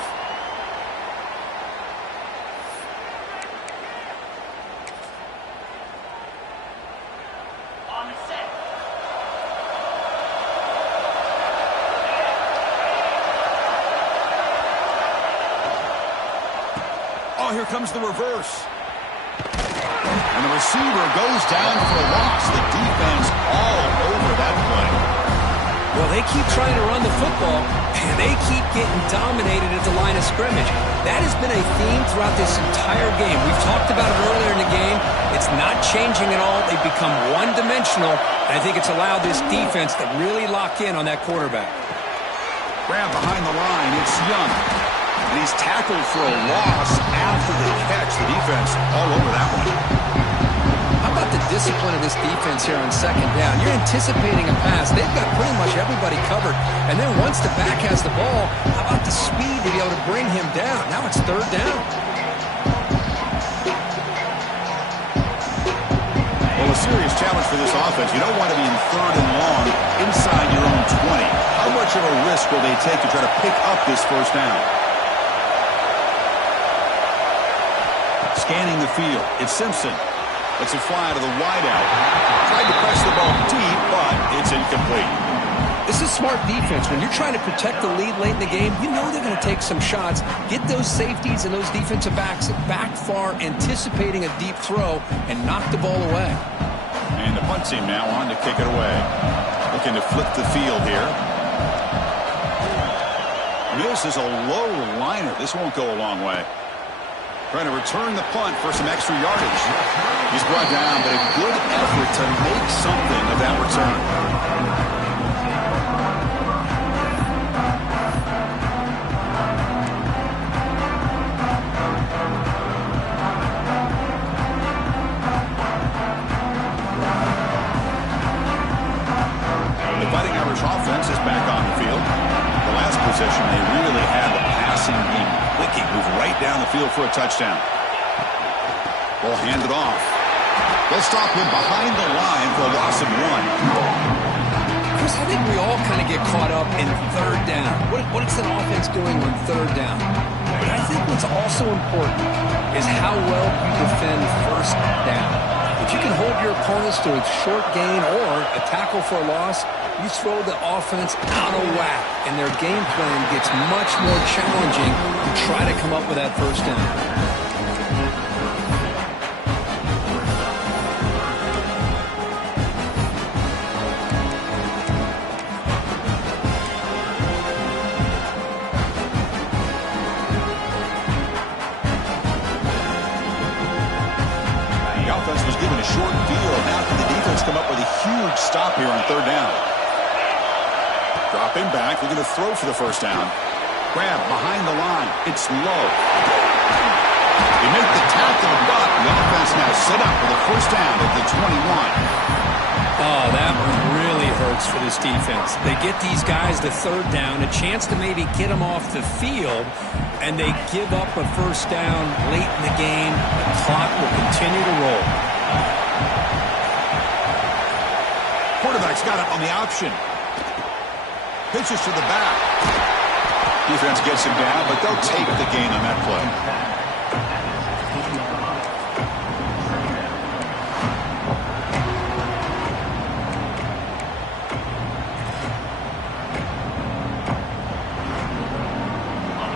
Oh, here comes the reverse. And the receiver goes down for a loss. The defense all over that play. Well, they keep trying to run the football, and they keep getting dominated at the line of scrimmage. That has been a theme throughout this entire game. We've talked about it earlier in the game. It's not changing at all. They've become one-dimensional, and I think it's allowed this defense to really lock in on that quarterback. Grab behind the line. It's Young. And he's tackled for a loss after the catch. The defense all over that one. How about the discipline of this defense here on second down? You're anticipating a pass. They've got pretty much everybody covered. And then once the back has the ball, how about the speed to be able to bring him down? Now it's third down. Well, a serious challenge for this offense. You don't want to be in third and long inside your own 20. How much of a risk will they take to try to pick up this first down? Scanning the field, it's Simpson. Lets it fly to the wideout. Tried to press the ball deep, but it's incomplete. This is smart defense. When you're trying to protect the lead late in the game, you know they're going to take some shots, get those safeties and those defensive backs back far, anticipating a deep throw, and knock the ball away. And the punt team now on to kick it away. Looking to flip the field here. This is a low liner. This won't go a long way. Trying to return the punt for some extra yardage. He's brought down, but a good effort to make something of that return. The Fighting Irish offense is back on the field. The last possession, they really had the passing game clicking, move right down the field for a touchdown. Ball handed off. They'll stop him behind the line for a loss of 1. Chris, I think we all kind of get caught up in third down. What is an offense doing on third down? But I think what's also important is how well you defend first down. If If you can hold your opponents to a short gain or a tackle for a loss, you throw the offense out of whack, and their game plan gets much more challenging to try to come up with that first down. Short field. Now can the defense come up with a huge stop here on third down? Dropping back. We're going to throw for the first down. Grab behind the line. It's low. They make the tackle, but the offense now set up for the first down at the 21. Oh, that one really hurts for this defense. They get these guys to third down, a chance to maybe get them off the field, and they give up a first down late in the game. The clock will continue to roll. Quarterback's got it on the option. Pitches to the back. Defense gets him down, but they'll take the gain on that play.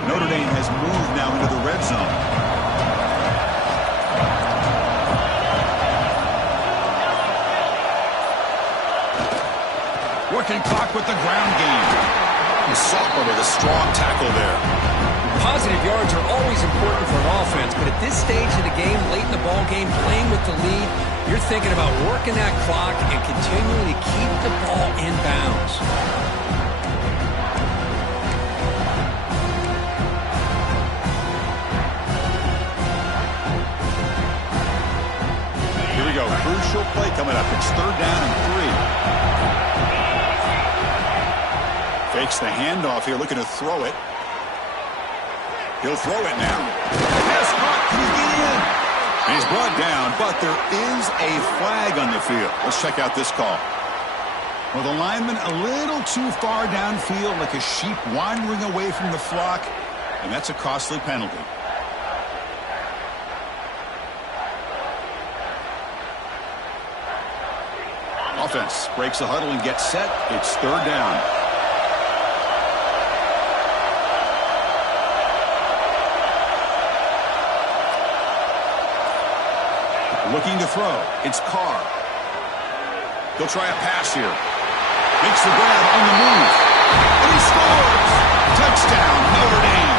Notre Dame has moved now into the red zone. Working clock with the ground game. The sophomore with a strong tackle there. Positive yards are always important for an offense, but at this stage of the game, late in the ball game, playing with the lead, you're thinking about working that clock and continuing to keep the ball in bounds. Here we go. Crucial play coming up. It's third down and 3. Fakes the handoff here, looking to throw it. He'll throw it now. Pass caught. Can he get in? And he's brought down, but there is a flag on the field. Let's check out this call. Well, the lineman a little too far downfield, like a sheep wandering away from the flock, and that's a costly penalty. Offense breaks the huddle and gets set. It's third down. Looking to throw. It's Carr. He'll try a pass here. Makes the grab on the move. And he scores! Touchdown, Notre Dame.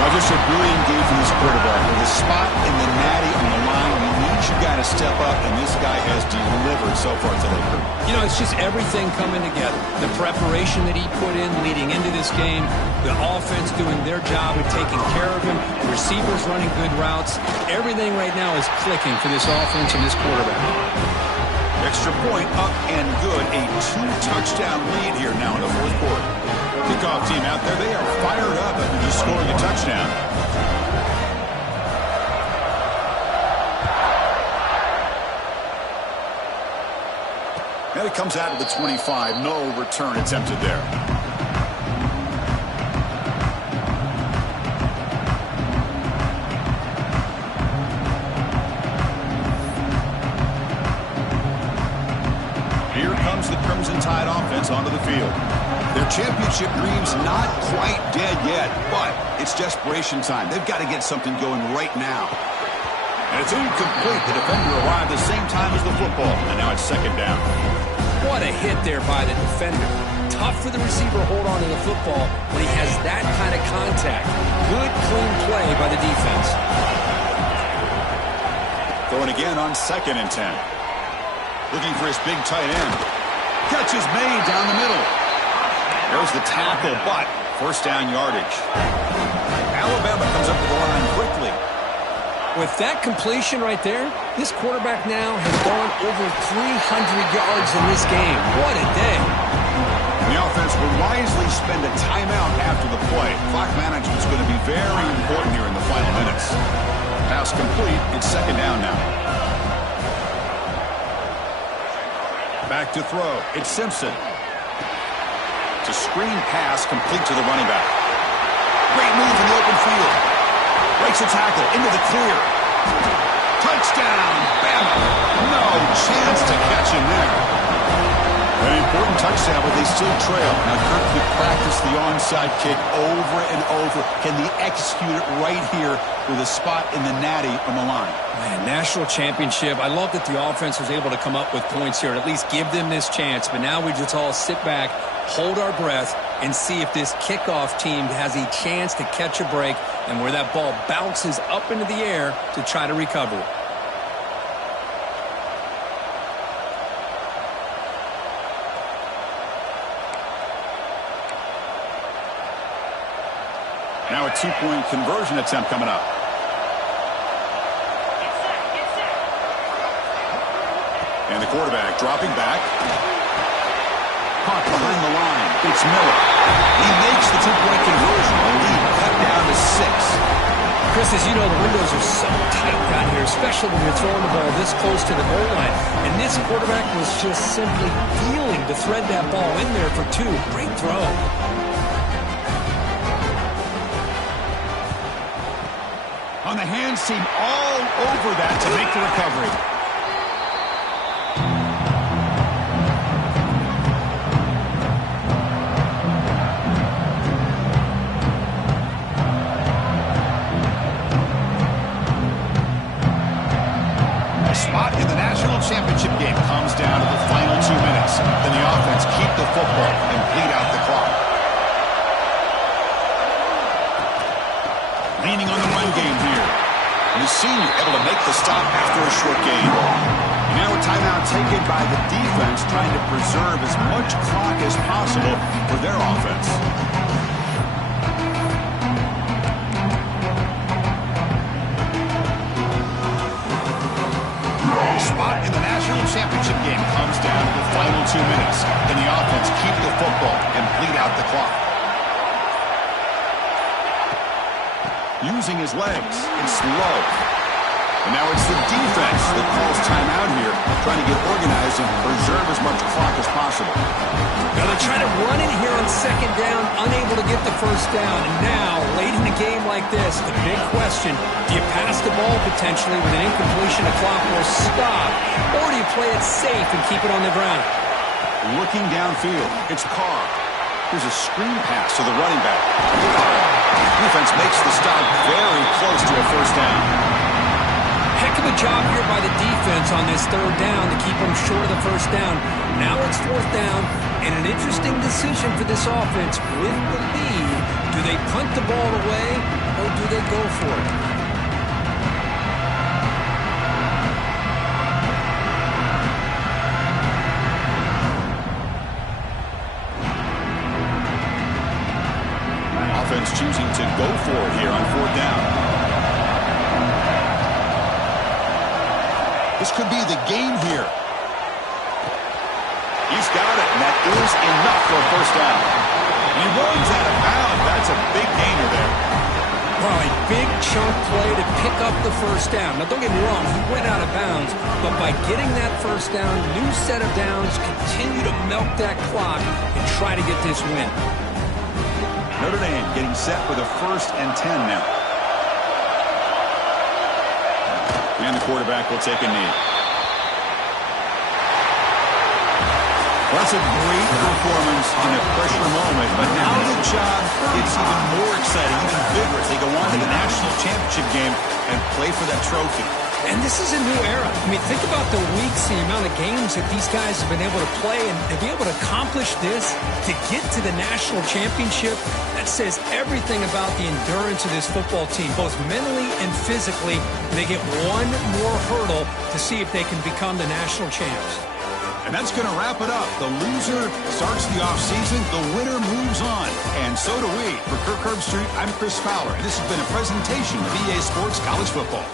Now just a brilliant game from this quarterback. With a spot in the natty on the line, we need you guys to step up, and this guy has delivered so far today. You know, it's just everything coming together. The preparation that he put in leading into this game, the offense doing their job of taking care of him, the receivers running good routes. Everything right now is clicking for this offense and this quarterback. Extra point up and good. A 2-touchdown lead here now in the fourth quarter. Kickoff team out there, they are fired up after just scoring a touchdown. And it comes out of the 25. No return attempted there. Here comes the Crimson Tide offense onto the field. Their championship dream's not quite dead yet, but it's desperation time. They've got to get something going right now. And it's incomplete. The defender arrived the same time as the football, and now it's second down. What a hit there by the defender. Tough for the receiver to hold on to the football when he has that kind of contact. Good, clean play by the defense. Throwing again on 2nd and 10. Looking for his big tight end. Catch is made down the middle. There's the tackle, but first down yardage. Alabama comes up to the line quickly. With that completion right there, this quarterback now has gone over 300 yards in this game. What a day. The offense will wisely spend a timeout after the play. Clock management is going to be very important here in the final minutes. Pass complete. It's second down now. Back to throw. It's Simpson. It's a screen pass complete to the running back. Great move in the open field. Breaks a tackle into the clear. Touchdown, Bama. No chance to catch him there. An important touchdown, but they still trail. Now, Kirk could practice the onside kick over and over. Can they execute it right here with a spot in the natty on the line? Man, national championship. I love that the offense was able to come up with points here and at least give them this chance. But now we just all sit back, hold our breath, and see if this kickoff team has a chance to catch a break and where that ball bounces up into the air to try to recover it. Now a two-point conversion attempt coming up. And the quarterback dropping back. Caught behind the line. It's Miller. He makes the two-point conversion. The lead cut down to 6. Chris, as you know, the windows are so tight down here, especially when you're throwing the ball this close to the goal line. And this quarterback was just simply feeling to thread that ball in there for 2. Great throw. On the hands team all over that to make the recovery. A spot in the national championship game comes down to the final 2 minutes. Then the offense keep the football and bleed out the clock. Leaning on the run game here. And the senior able to make the stop after a short gain. And now a timeout taken by the defense trying to preserve as much clock as possible for their offense. Spot in the national championship game comes down to the final 2 minutes. Then the offense keep the football and bleed out the clock. Using his legs. It's slow. And now it's the defense that calls timeout here, trying to get organized and preserve as much clock as possible. Now they're trying to run in here on 2nd down, unable to get the 1st down. And now, late in a game like this, the big question, do you pass the ball potentially with an incompletion of clock or stop? Or do you play it safe and keep it on the ground? Looking downfield, it's Carr. Here's a screen pass to the running back. Defense makes the stop very close to a 1st down. Heck of a job here by the defense on this 3rd down to keep them short of the 1st down. Now it's 4th down, and an interesting decision for this offense with the lead. Do they punt the ball away, or do they go for it? Offense choosing to go for it here on 4th down. This could be the game here. He's got it, and that is enough for a 1st down. And he runs out of bounds. That's a big gainer there. Well, a big chunk play to pick up the 1st down. Now, don't get me wrong, he went out of bounds, but by getting that 1st down, new set of downs, continue to milk that clock and try to get this win. Notre Dame getting set for the 1st and 10 now. And the quarterback will take a knee. Well, that's a great performance in a pressure moment. But now the job gets even more exciting, even bigger as they go on to the national championship game and play for that trophy. And this is a new era. I mean, think about the weeks, the amount of games that these guys have been able to play, and to be able to accomplish this, to get to the national championship, that says everything about the endurance of this football team, both mentally and physically. They get one more hurdle to see if they can become the national champs. And that's going to wrap it up. The loser starts the offseason. The winner moves on. And so do we. For Kirk Herbstreit, I'm Chris Fowler. And this has been a presentation of EA Sports College Football.